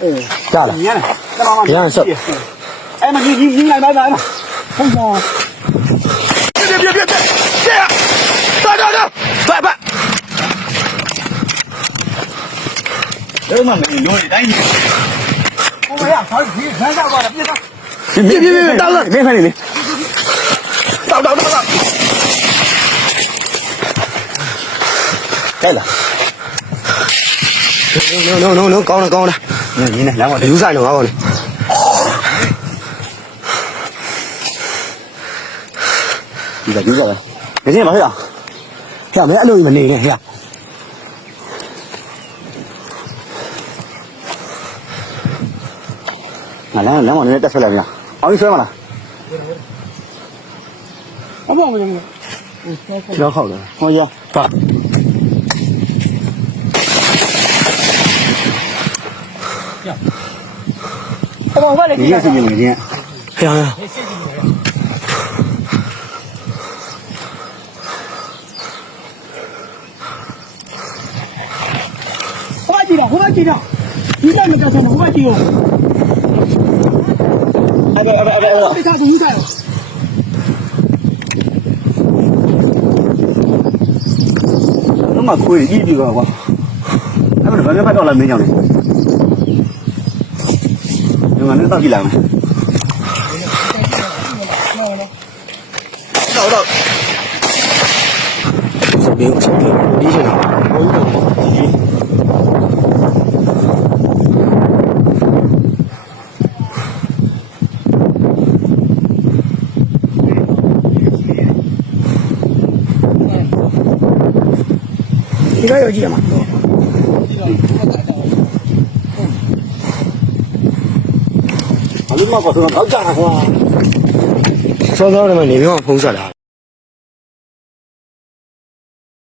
Ra rồi. Ra rồi sợ. Em mà nhìn nhìn này đây này. Không mò. Đi đi đi đi. Kìa. Đâu đâu đâu. Vậy vậy. Đâu mà mình nuôi đây nhỉ. Không phải à, thôi đi ra ra vào đi ra. Đi đi đi, đi rồi, đi phải đi. Đâu đi đâu đi Đây đi No đi no đi con đi con đi နင်းနေလမ်းပေါ်လေယူဆိုင်တော့ငါ့ကောင်လေဒီကယူကြပါမယ်ဒီနေ့မဟုတ်ရဟဲ့မဲအဲ့လိုကြီးမနေနဲ့ဟဲ့ငါလမ်းလမ်းပေါ်နေတက်ဆက်လိုက်မြန်အောင်ကြီးဆွဲမလားအမောင်မင်းကျော်ခေါက်တယ်ဟောရပါ အမောင်ကလည်း 你也是你每天， ဖျက်ရ ဟိုကကြည့်တော့ဟိုကကြည့်တော့ဒီကမကဆန်ဟိုကကြည့်ရော 哎别哎别哎别， တိကျသူကြီးဆိုင်ရော 那么亏，一这个我，他们反正快到了没讲的， 看这到底凉吗？找到。小兵，小兵，我理解了。我有点急。里边有鸡吗？嗯你妈不是说能干活说到了吗你别往风拽了。